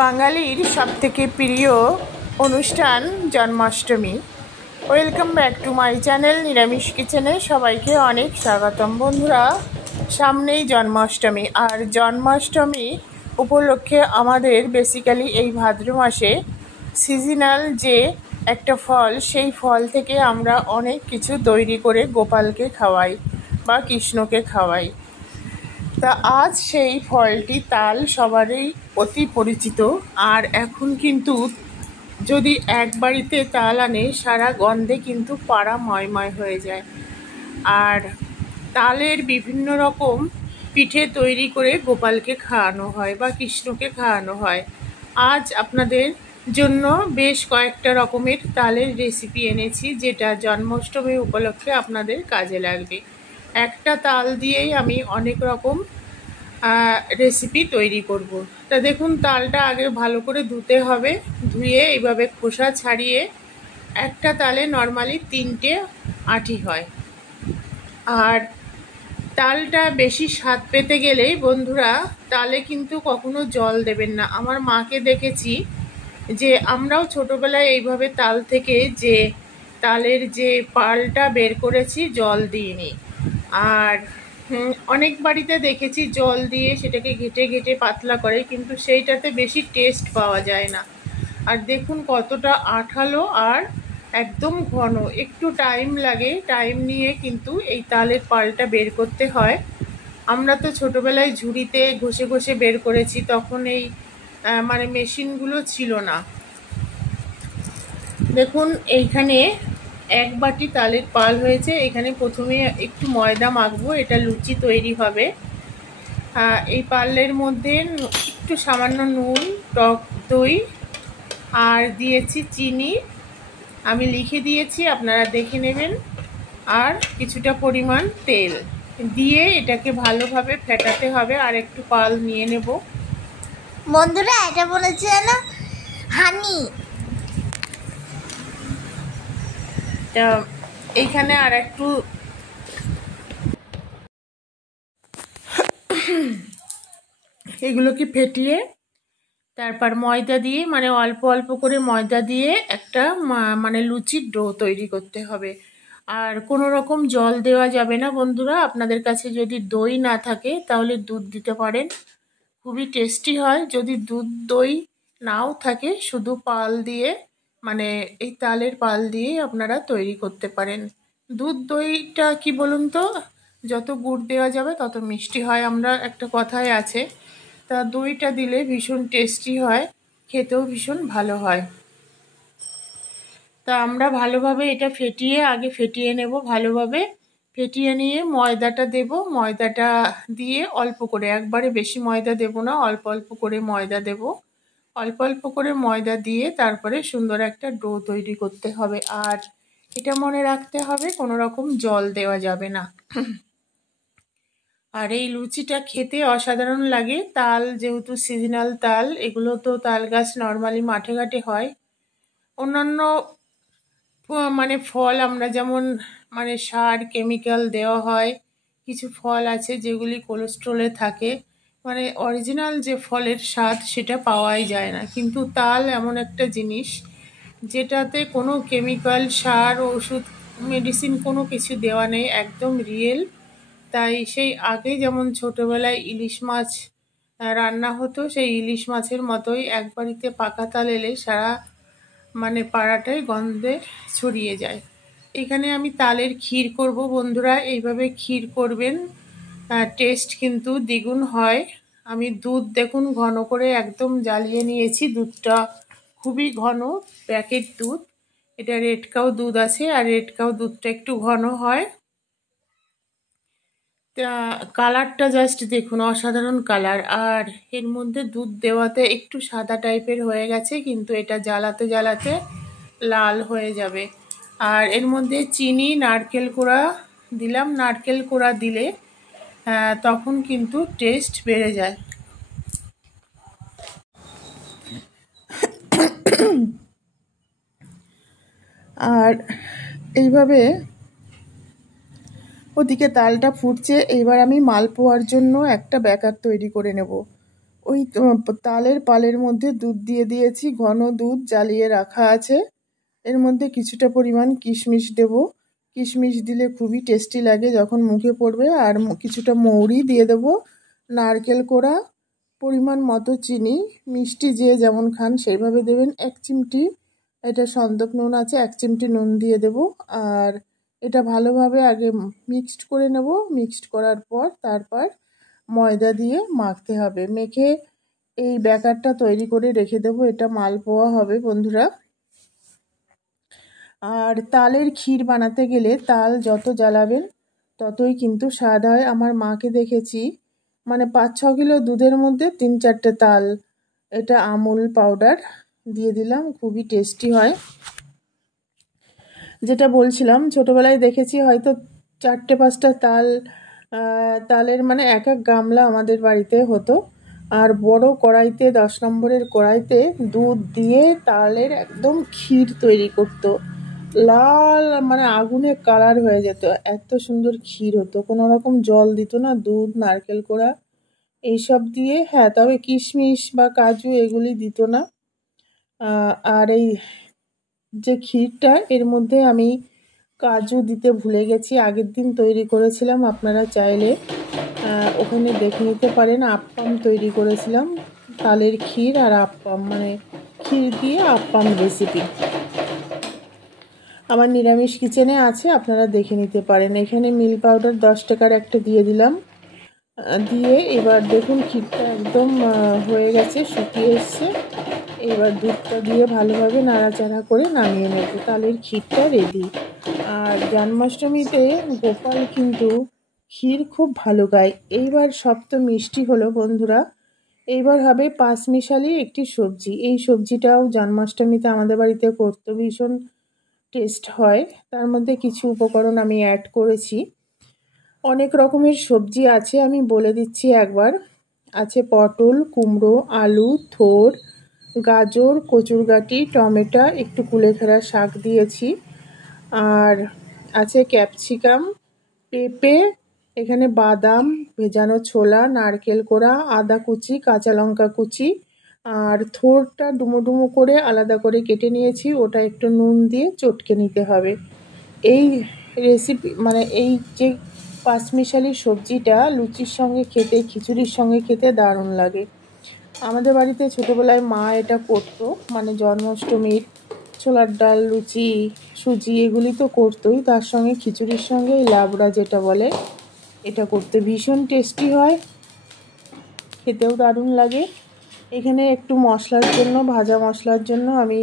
বাঙালির সবথেকে প্রিয় অনুষ্ঠান Janmashtami. Welcome back to my channel নিরামিষ কিচেনে সবাইকে অনেক স্বাগতম। বন্ধুরা, সামনেই জন্মাষ্টমী, আর জন্মাষ্টমী উপলক্ষে আমাদের বেসিক্যালি এই ভাদ্র মাসে সিজনাল যে একটা ফল, সেই ফল থেকে আমরা অনেক কিছু তৈরি করে গোপালকে খাওয়াই বা কৃষ্ণকে খাওয়াই। তা আজ সেই ফলটি তাল সবারই অতি পরিচিত। আর এখন কিন্তু যদি এক বাড়িতে তাল আনে, সারা গন্ধে কিন্তু পাড়া ময়ময় হয়ে যায়। আর তালের বিভিন্ন রকম পিঠে তৈরি করে গোপালকে খাওয়ানো হয় বা কৃষ্ণকে খাওয়ানো হয়। আজ আপনাদের জন্য বেশ কয়েকটা রকমের তালের রেসিপি এনেছি, যেটা জন্মাষ্টমী উপলক্ষে আপনাদের কাজে লাগবে। একটা তাল দিয়েই আমি অনেক রকম রেসিপি তৈরি করব। তা দেখুন, তালটা আগে ভালো করে ধুতে হবে। ধুয়ে এইভাবে খোসা ছাড়িয়ে, একটা তালে নর্মালি 3টে আঁটি হয়। আর তালটা বেশি স্বাদ পেতে গেলেই বন্ধুরা তালে কিন্তু কখনো জল দেবেন না। আমার মাকে দেখেছি যে আমরাও ছোটোবেলায় এইভাবে তাল থেকে যে তালের যে পালটা বের করেছি, জল দিইনি। আর অনেক বাড়িতে দেখেছি জল দিয়ে সেটাকে ঘেটে ঘেটে পাতলা করে, কিন্তু সেইটাতে বেশি টেস্ট পাওয়া যায় না। আর দেখুন কতটা আঠালো আর একদম ঘন। একটু টাইম লাগে, টাইম নিয়ে কিন্তু এই তালের পালটা বের করতে হয়। আমরা তো ছোটোবেলায় ঝুড়িতে ঘষে ঘষে বের করেছি, তখন এই মানে মেশিনগুলো ছিল না। দেখুন এইখানে 1 বাটি তালের পাল হয়েছে। এখানে প্রথমে একটু ময়দা মাখবো, এটা লুচি তৈরি হবে। এই পালের মধ্যে একটু সামান্য নুন, টক দই আর দিয়েছি চিনি, আমি লিখে দিয়েছি, আপনারা দেখে নেবেন। আর কিছুটা পরিমাণ তেল দিয়ে এটাকে ভালোভাবে ফেটাতে হবে। আর একটু পাল নিয়ে নেব। বন্ধুরা, এটা বলেছে না হানি। তা এইখানে আর একটু এগুলোকে ফেটিয়ে তারপর ময়দা দিয়ে, মানে অল্প অল্প করে ময়দা দিয়ে একটা মানে লুচির ডো তৈরি করতে হবে। আর কোনো রকম জল দেওয়া যাবে না বন্ধুরা। আপনাদের কাছে যদি দই না থাকে তাহলে দুধ দিতে পারেন, খুবই টেস্টি হয়। যদি দুধ দই নাও থাকে, শুধু পাল দিয়ে, মানে এই তালের পাল দিয়েই আপনারা তৈরি করতে পারেন। দুধ দইটা কি বলুন তো, যত গুড় দেওয়া যাবে তত মিষ্টি হয়, আমরা একটা কথাই আছে। তা দইটা দিলে ভীষণ টেস্টি হয়, খেতেও ভীষণ ভালো হয়। তা আমরা ভালোভাবে এটা আগে ফেটিয়ে নেব। ভালোভাবে ফেটিয়ে নিয়ে ময়দাটা দেব। ময়দাটা দিয়ে অল্প করে, একবারে বেশি ময়দা দেব না, অল্প অল্প করে ময়দা দেব। অল্প অল্প করে ময়দা দিয়ে তারপরে সুন্দর একটা ডো তৈরি করতে হবে। আর এটা মনে রাখতে হবে, কোনো রকম জল দেওয়া যাবে না। আর এই লুচিটা খেতে অসাধারণ লাগে। তাল যেহেতু সিজনাল তাল, এগুলো তো তাল গাছ নর্মালি মাঠে ঘাটে হয়। অন্যান্য মানে ফল আমরা যেমন মানে সার কেমিক্যাল দেওয়া হয়, কিছু ফল আছে যেগুলি কোলেস্ট্রলে থাকে, মানে অরিজিনাল যে ফলের স্বাদ সেটা পাওয়াই যায় না। কিন্তু তাল এমন একটা জিনিস যেটাতে কোনো কেমিক্যাল, সার, ওষুধ, মেডিসিন কোনো কিছু দেওয়া নেই, একদম রিয়েল। তাই সেই আগে যেমন ছোটোবেলায় ইলিশ মাছ রান্না হতো, সেই ইলিশ মাছের মতোই এক বাড়িতে পাকা তাল এলে সারা মানে পাড়াটাই গন্ধে ছড়িয়ে যায়। এখানে আমি তালের ক্ষীর করব বন্ধুরা। এইভাবে ক্ষীর করবেন, টেস্ট কিন্তু দ্বিগুণ হয়। আমি দুধ দেখুন ঘন করে একদম জ্বালিয়ে নিয়েছি। দুধটা খুবই ঘন, প্যাকেট দুধ। এটা রেড কাউ দুধ আছে, আর রেড কাউ দুধটা একটু ঘন হয়। কালারটা জাস্ট দেখুন, অসাধারণ কালার। আর এর মধ্যে দুধ দেওয়াতে একটু সাদা টাইপের হয়ে গেছে, কিন্তু এটা জ্বালাতে জ্বালাতে লাল হয়ে যাবে। আর এর মধ্যে চিনি, নারকেল কোড়া দিলাম। নারকেল কোড়া দিলে তখন কিন্তু টেস্ট বেড়ে যায়। আর এইভাবে ওদিকে তালটা ফুটছে। এইবার আমি মালপোয়ার জন্য একটা ব্যাটার তৈরি করে নেব। ওই তালের পালের মধ্যে দুধ দিয়ে দিয়েছি, ঘন দুধ জ্বালিয়ে রাখা আছে। এর মধ্যে কিছুটা পরিমাণ কিশমিশ দেব। কিশমিশ দিলে খুবই টেস্টি লাগে যখন মুখে পড়বে। আর কিছুটা মৌরি দিয়ে দেব, নারকেল কোড়া, পরিমাণ মতো চিনি, মিষ্টি যে যেমন খান সেইভাবে দেবেন। 1 চিমটি এটা সন্দক নুন আছে, 1 চিমটি নুন দিয়ে দেব। আর এটা ভালোভাবে আগে মিক্সড করে নেব। মিক্সড করার পর তারপর ময়দা দিয়ে মাখতে হবে। মেখে এই ব্যাটারটা তৈরি করে রেখে দেব। এটা মালপোয়া হবে বন্ধুরা। আর তালের ক্ষীর বানাতে গেলে তাল যত জ্বালাবেন ততই কিন্তু স্বাদ হয়। আমার মাকে দেখেছি, মানে 5-6 কিলো দুধের মধ্যে 3-4টে তাল, এটা আমুল পাউডার দিয়ে দিলাম, খুবই টেস্টি হয়। যেটা বলছিলাম, ছোটোবেলায় দেখেছি হয়তো 4-5টা তালের মানে এক গামলা আমাদের বাড়িতে হতো। আর বড় কড়াইতে 10 নম্বরের কড়াইতে দুধ দিয়ে তালের একদম ক্ষীর তৈরি করতো। লাল মানে আগুনে কালার হয়ে যেত, এত সুন্দর ক্ষীর হতো। কোনো রকম জল দিত না, দুধ, নারকেল কোড়া এইসব দিয়ে। হ্যাঁ, তবে কিশমিশ বা কাজু এগুলি দিত না। আর এই যে ক্ষীরটা, এর মধ্যে আমি কাজু দিতে ভুলে গেছি, আগের দিন তৈরি করেছিলাম। আপনারা চাইলে ওখানে দেখে নিতে পারেন। আপ্পাম তৈরি করেছিলাম, তালের ক্ষীর আর আপ্পাম, মানে ক্ষীর দিয়ে আপ্পাম রেসিপি আমার নিরামিষ কিচেনে আছে, আপনারা দেখে নিতে পারেন। এখানে মিল্ক পাউডার 10 টাকার একটা দিয়ে দিলাম। দিয়ে এবার দেখুন ক্ষীরটা একদম হয়ে গেছে, শুকিয়ে এসছে। এবার দুধটা দিয়ে ভালোভাবে নাড়াচাড়া করে নামিয়ে নেব। তালের ক্ষীরটা রেডি। আর জন্মাষ্টমীতে গোপাল কিন্তু ক্ষীর খুব ভালো গায়। এইবার সব তো মিষ্টি হলো বন্ধুরা, এইবার হবে পাঁচমিশালি একটি সবজি। এই সবজিটাও জন্মাষ্টমীতে আমাদের বাড়িতে করতে ভীষণ টেস্ট হয়। তার মধ্যে কিছু উপকরণ আমি অ্যাড করেছি। অনেক রকমের সবজি আছে, আমি বলে দিচ্ছি একবার। আছে পটল, কুমড়ো, আলু, থোর, গাজর, কচুরগাটি, টমেটো, একটু কুলেখাড়া শাক দিয়েছি। আর আছে ক্যাপসিকাম, পেঁপে, এখানে বাদাম, ভেজানো ছোলা, নারকেল কোড়া, আদা কুচি, কাঁচা লঙ্কা কুচি। আর থোরটা ডুমো ডুমো করে আলাদা করে কেটে নিয়েছি, ওটা একটু নুন দিয়ে চটকে নিতে হবে। এই রেসিপি মানে এই যে পাঁচমিশালি সবজিটা লুচির সঙ্গে খেতে, খিচুড়ির সঙ্গে খেতে দারুণ লাগে। আমাদের বাড়িতে ছোটোবেলায় মা এটা করতো, মানে জন্মাষ্টমীর ছোলার ডাল, লুচি, সুজি এগুলি তো করতোই, তার সঙ্গে খিচুড়ির সঙ্গে এই লাবড়া যেটা বলে এটা করতে ভীষণ টেস্টি হয়, খেতেও দারুণ লাগে। এখানে একটু মশলার জন্য, ভাজা মশলার জন্য আমি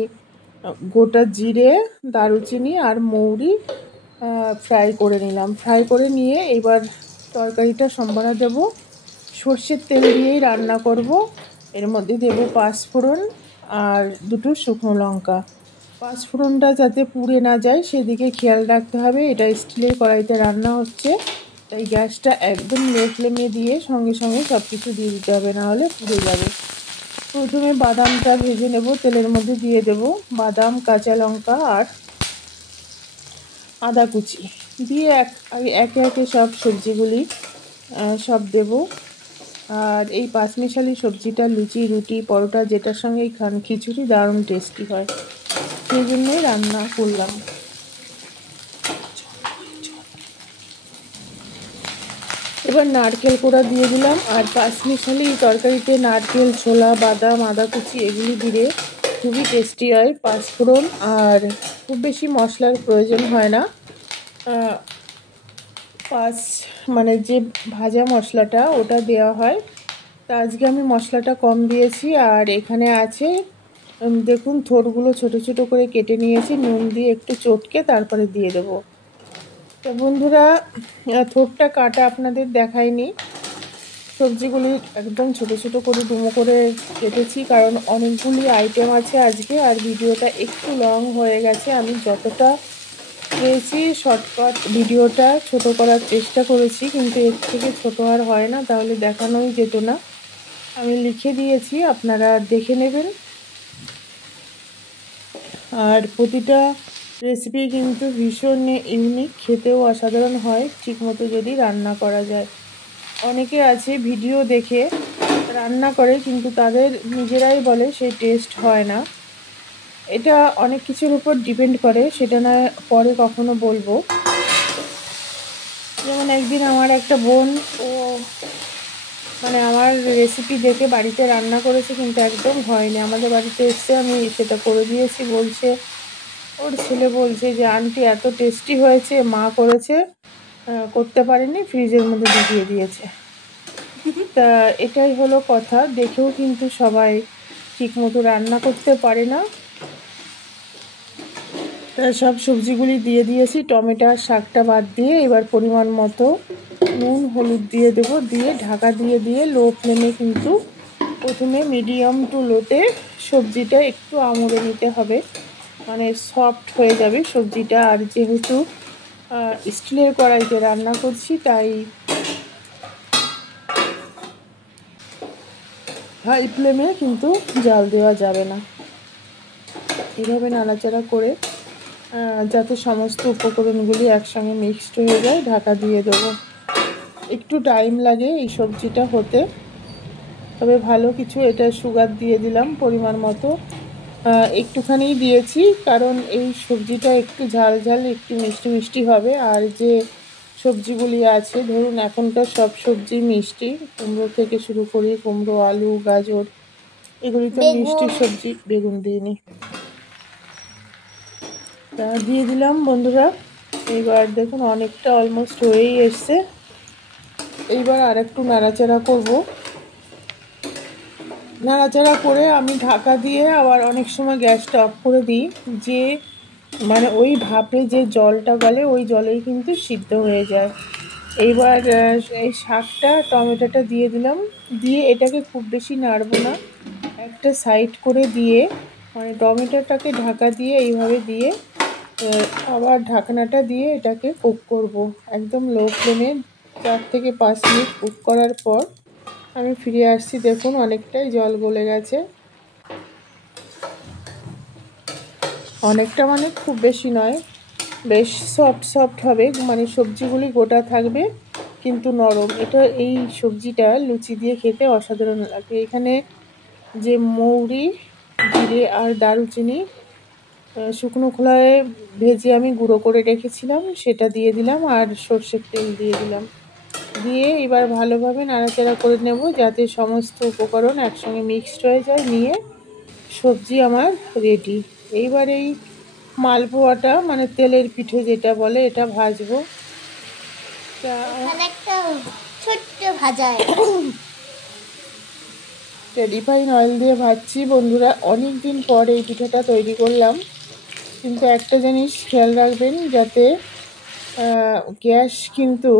গোটা জিরে, দারুচিনি আর মৌরি ফ্রাই করে নিলাম। ফ্রাই করে নিয়ে এবার তরকারিটা সম্বারে দেব। সর্ষের তেল দিয়েই রান্না করব। এর মধ্যে দেব পাঁচফোড়ন আর 2টো শুকনো লঙ্কা। পাঁচফোড়নটা যাতে পুড়ে না যায় সেদিকে খেয়াল রাখতে হবে। এটা স্টিলের কড়াইতে রান্না হচ্ছে, তাই গ্যাসটা একদম লো ফ্লেমে দিয়ে সঙ্গে সঙ্গে সব কিছু দিয়ে দিতে হবে, নাহলে পুড়ে যাবে। প্রথমে বাদামটা ভেজে নেব, তেলের মধ্যে দিয়ে দেব বাদাম, কাঁচা লঙ্কা আর আদা কুচি দিয়ে একে একে সব সবজিগুলি সব দেব। আর এই পাঁচমিশালি সবজিটা লুচি, রুটি, পরোটা যেটার সঙ্গেই খান, খিচুড়ি দারুণ টেস্টি হয়, সেই জন্যই রান্না করলাম। এবার নারকেল কোড়া দিয়ে দিলাম। আর পাঁচমিশালি তরকারিতে নারকেল, ছোলা, বাদাম, আদা কুচি এগুলি দিলে খুবই টেস্টি হয়। পাঁচফোড়ন আর খুব বেশি মশলার প্রয়োজন হয় না। মানে যে ভাজা মশলাটা ওটা দেওয়া হয়, তা আজকে আমি মশলাটা কম দিয়েছি। আর এখানে আছে দেখুন থোরগুলো ছোট ছোট করে কেটে নিয়েছি, নুন দিয়ে একটু চটকে তারপরে দিয়ে দেব। তো বন্ধুরা, থোরটা কাটা আপনাদের দেখাইনি, সবজিগুলি একদম ছোট ছোট করে ডুমো করে কেটেছি, কারণ অনেকগুলি আইটেম আছে আজকে আর ভিডিওটা একটু লং হয়ে গেছে। আমি যতটা পেরেছি শর্টকাট ভিডিওটা ছোট করার চেষ্টা করেছি, কিন্তু এর থেকে ছোট আর হয় না, তাহলে দেখানোই যেত না। আমি লিখে দিয়েছি, আপনারা দেখে নেবেন। আর প্রতিটা রেসিপি কিন্তু ভীষণ ইউনিক, খেতেও অসাধারণ হয় ঠিকমতো যদি রান্না করা যায়। অনেকে আছে ভিডিও দেখে রান্না করে, কিন্তু তাদের নিজেরাই বলে সেই টেস্ট হয় না। এটা অনেক কিছুর উপর ডিপেন্ড করে, সেটা না পরে কখনো বলবো। যেমন একদিন আমার একটা বোন, ও মানে আমার রেসিপি দেখে বাড়িতে রান্না করেছে, কিন্তু একদম হয়নি। আমাদের বাড়িতে এসে আমি সেটা করে দিয়েছি, বলছে ওর ছেলে বলছে যে আন্টি এত টেস্টি হয়েছে, মা করেছে, করতে পারেনি, ফ্রিজের মধ্যে ঢুকিয়ে দিয়েছে। তা এটাই হলো কথা, দেখেও কিন্তু সবাই ঠিকমতো রান্না করতে পারে না। তা সব সবজিগুলি দিয়ে দিয়েছি, টমেটো আর শাকটা বাদ দিয়ে এবার পরিমাণ মতো নুন হলুদ দিয়ে দেবো, দিয়ে ঢাকা দিয়ে লো ফ্লেমে কিন্তু প্রথমে মিডিয়াম টু লোতে সবজিটা একটু আমড়ে নিতে হবে, মানে সফট হয়ে যাবে সবজিটা। আর যেহেতু স্টিলের কড়াইতে রান্না করছি, তাই হাই ফ্লেমে কিন্তু জাল দেওয়া যাবে না। এভাবে নাড়াচাড়া করে যাতে সমস্ত উপকরণগুলি একসঙ্গে মিক্সড হয়ে যায়, ঢাকা দিয়ে দেবো। একটু টাইম লাগে এই সবজিটা হতে, তবে ভালো কিছু। এটা সুগার দিয়ে দিলাম পরিমাণ মতো, একটুখানি দিয়েছি, কারণ এই সবজিটা একটু ঝাল ঝাল একটু মিষ্টি মিষ্টি হবে। আর যে সবজিগুলি আছে, ধরুন এখনকার সব সবজি মিষ্টি, কুমড়ো থেকে শুরু করে কুমড়ো, আলু, গাজর, এগুলি তো মিষ্টি সবজি। বেগুন দিইনি। তা দিয়ে দিলাম বন্ধুরা। এইবার দেখুন অনেকটা অলমোস্ট হয়েই এসছে। এইবার আর একটু নাড়াচাড়া করব। নাড়াচাড়া করে আমি ঢাকা দিয়ে আবার অনেক সময় গ্যাসটা অফ করে দিই, যে মানে ওই ভাপে যে জলটা গলে ওই জলেই কিন্তু সিদ্ধ হয়ে যায়। এইবার এই শাকটা টমেটোটা দিয়ে দিলাম, দিয়ে এটাকে খুব বেশি নাড়বো না, একটা সাইড করে দিয়ে, মানে টমেটোটাকে ঢাকা দিয়ে এইভাবে দিয়ে আবার ঢাকনাটা দিয়ে এটাকে কুক করব একদম লো ফ্লেমে। 4 থেকে 5 মিনিট কুক করার পর আমি ফিরে আসছি। দেখুন অনেকটাই জল গলে গেছে, অনেকটা মানে খুব বেশি নয়, বেশ সফট হবে, মানে সবজিগুলি গোটা থাকবে কিন্তু নরম। এটা এই সবজিটা লুচি দিয়ে খেতে অসাধারণ লাগে। এখানে যে মৌরি, জিরে আর দারুচিনি শুকনো খোলায় ভেজে আমি গুঁড়ো করে রেখেছিলাম, সেটা দিয়ে দিলাম, আর সর্ষের তেল দিয়ে দিলাম। দিয়ে এবার ভালোভাবে নাড়াচাড়া করে নেব, যাতে সমস্ত উপকরণ একসঙ্গে মিক্সড হয়ে যায়। নিয়ে সবজি আমার রেডি। এইবার এই মালপোয়াটা, মানে তেলের পিঠে যেটা বলে, এটা ভাজবো। ছোট্ট ভাজা রিফাইন অয়েল দিয়ে ভাজছি বন্ধুরা। অনেক দিন পর এই পিঠাটা তৈরি করলাম, কিন্তু একটা জিনিস খেয়াল রাখবেন, যাতে গ্যাস কিন্তু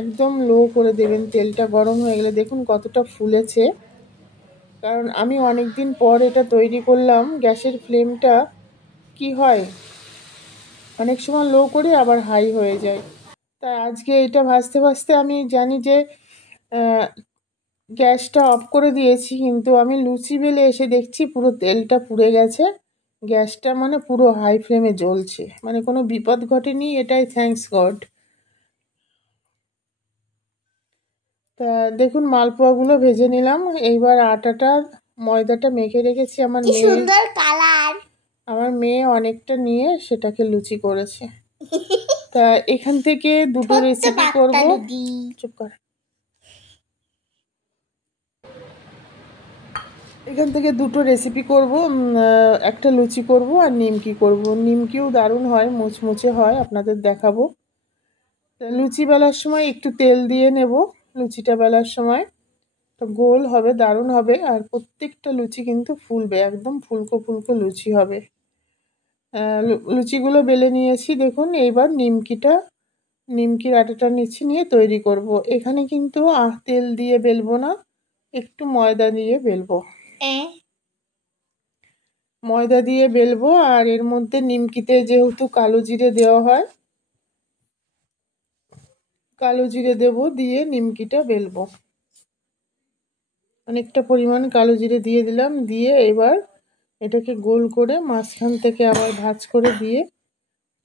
একদম লো করে দেবেন। তেলটা গরম হয়ে গেলে দেখুন কতটা ফুলেছে, কারণ আমি অনেক দিন পর এটা তৈরি করলাম। গ্যাসের ফ্লেমটা কি হয়, অনেক সময় লো করে আবার হাই হয়ে যায়। তাই আজকে এটা ভাজতে ভাজতে আমি জানি যে গ্যাসটা অফ করে দিয়েছি, কিন্তু আমি লুচি বেলে এসে দেখছি পুরো তেলটা পুড়ে গেছে। গ্যাসটা মানে পুরো হাই ফ্লেমে জ্বলছে, মানে কোনো বিপদ ঘটেনি, এটাই থ্যাঙ্কস গড। তা দেখুন মালপোয়াগুলো ভেজে নিলাম। এইবার আটাটা, ময়দাটা মেখে রেখেছি। আমার মেয়ে, সুন্দর কালার, আমার মেয়ে অনেকটা নিয়ে সেটাকে লুচি করেছে। তা এখান থেকে দুটো রেসিপি করব। চুপ কর। এখান থেকে দুটো রেসিপি করব, একটা লুচি করব আর নিমকি করব। নিমকিও দারুণ হয়, মুচমুচে হয়, আপনাদের দেখাবো। লুচি বেলার সময় একটু তেল দিয়ে নেব, লুচিটা বেলার সময় তো গোল হবে, দারুণ হবে। আর প্রত্যেকটা লুচি কিন্তু ফুলবে, একদম ফুলকো ফুলকো লুচি হবে। লুচিগুলো বেলে নিয়েছি দেখুন। এইবার নিমকির আটাটা নিচ্ছি, নিয়ে তৈরি করব। এখানে কিন্তু তেল দিয়ে বেলবো না, একটু ময়দা দিয়ে বেলবো। ময়দা দিয়ে বেলবো। আর এর মধ্যে নিমকিতে যেহেতু কালো জিরে দেওয়া হয়, কালো জিরে দেব, দিয়ে নিমকিটা বেলবো। অনেকটা পরিমাণ কালো জিরে দিয়ে দিলাম, দিয়ে এবার এটাকে গোল করে মাঝখান থেকে আবার ভাঁজ করে দিয়ে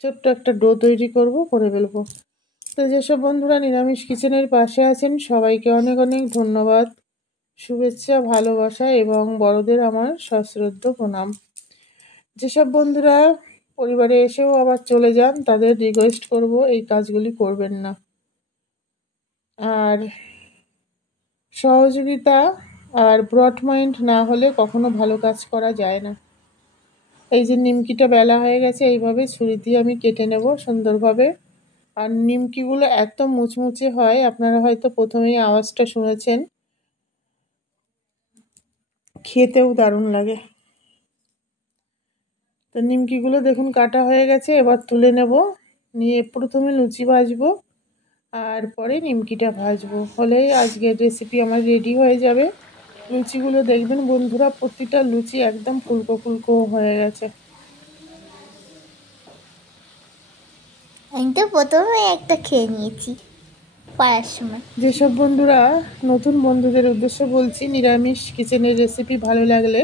ছোট্ট একটা ডো তৈরি করে ফেলবো। তো যেসব বন্ধুরা নিরামিষ কিচেনের পাশে আছেন, সবাইকে অনেক অনেক ধন্যবাদ। শুভেচ্ছা, ভালোবাসা এবং বড়দের আমার সশ্রদ্ধ প্রণাম। যেসব বন্ধুরা পরিবারে এসেও আবার চলে যান তাদের রিকোয়েস্ট করব এই কাজগুলি করবেন না। আর সহযোগিতা আর ব্রড মাইন্ড না হলে কখনো ভালো কাজ করা যায় না। এই যে নিমকিটা বেলা হয়ে গেছে, এইভাবে ছুরি দিয়ে আমি কেটে নেব সুন্দরভাবে। আর নিমকিগুলো এত মুচমুচে হয়, আপনারা হয়তো প্রথমেই আওয়াজটা শুনেছেন, খেতেও দারুণ লাগে। তো নিমকিগুলো দেখুন কাটা হয়ে গেছে, এবার তুলে নেব, নিয়ে প্রথমে লুচি ভাজবো আর পরে নিমকিটা ভাজবো, হলেই আজকের রেসিপি আমার রেডি হয়ে যাবে। লুচিগুলো দেখবেন বন্ধুরা, প্রতিটা লুচি একদম ফুলকো ফুলকো হয়ে গেছে। আমি তো প্রথমে একটা খেয়ে নিয়েছি পাড়ার সময়। যেসব বন্ধুরা নতুন বন্ধুদের উদ্দেশ্যে বলছি, নিরামিষ কিচেনের রেসিপি ভালো লাগলে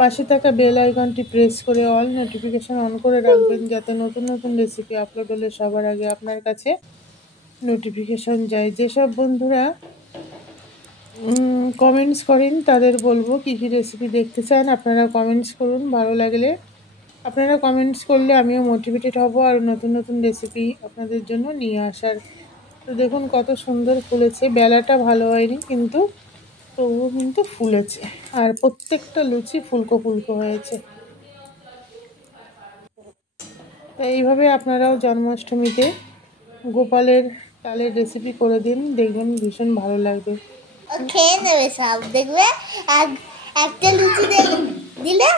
পাশে থাকা বেল আইকনটি প্রেস করে অল নোটিফিকেশন অন করে রাখবেন, যাতে নতুন নতুন রেসিপি আপলোড হলে সবার আগে আপনার কাছে নোটিফিকেশন যায়। যেসব বন্ধুরা কমেন্টস করেন তাদের বলবো কী কী রেসিপি দেখতে চান, আপনারা কমেন্টস করুন। ভালো লাগলে আপনারা কমেন্টস করলে আমিও মোটিভেটেড হব আর নতুন নতুন রেসিপি আপনাদের জন্য নিয়ে আসার। তো দেখুন কত সুন্দর ফুলেছে, বেলাটা ভালো হয়নি কিন্তু তবুও কিন্তু ফুলেছে, আর প্রত্যেকটা লুচি ফুলকো ফুলকো হয়েছে। তো এইভাবে আপনারাও জন্মাষ্টমীতে গোপালের তালের রেসিপি করে দিন, দেখবেন ভীষণ ভালো লাগবে। ও খেয়ে নেবে সব, দেখবে একটা লুচি দিলে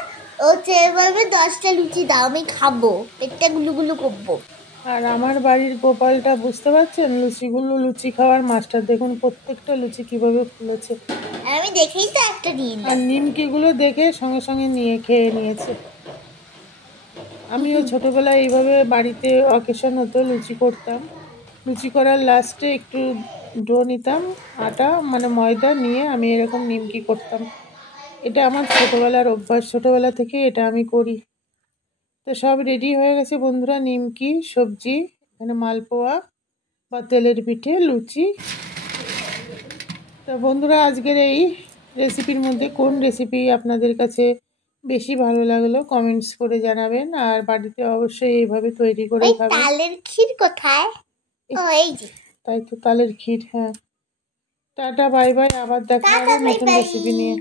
ও চেয়ে বলবে 10টা লুচি দাও, আমি খাবো, পেটটা গুলুগুলু করবো। আর আমার বাড়ির গোপালটা বুঝতে পারছেন, লুচি খাওয়ার মাস্টার। দেখুন প্রত্যেকটা লুচি কিভাবে ফুলেছে, আমি দেখেই তো একটা নিয়ে আর নিমকিগুলো দেখে সঙ্গে সঙ্গে খেয়ে নিয়েছে। আমিও ছোটবেলায় এইভাবে বাড়িতে অকেশন হতো লুচি করতাম। লুচি করার লাস্টে একটু ডো নিতাম, আটা মানে ময়দা নিয়ে আমি এরকম নিমকি করতাম। এটা আমার ছোটবেলার অভ্যাস, ছোটবেলা থেকে এটা আমি করি। তো সব রেডি হয়ে গেছে বন্ধুরা, নিমকি, সবজি, এখানে মালপোয়া বা তেলের পিঠে, লুচি। তো বন্ধুরা আজকের এই রেসিপির মধ্যে কোন রেসিপি আপনাদের কাছে বেশি ভালো লাগলো কমেন্টস করে জানাবেন, আর বাড়িতে অবশ্যই এইভাবে তৈরি করে ওই খাবেন। তালের ক্ষীর কোথায়? ও এই যে। তাই তো, তালের ক্ষীর। হ্যাঁ, টাটা, বাই বাই, আবার দেখা টাটা, হবে বাই নতুন বাই। রেসিপি নিয়ে।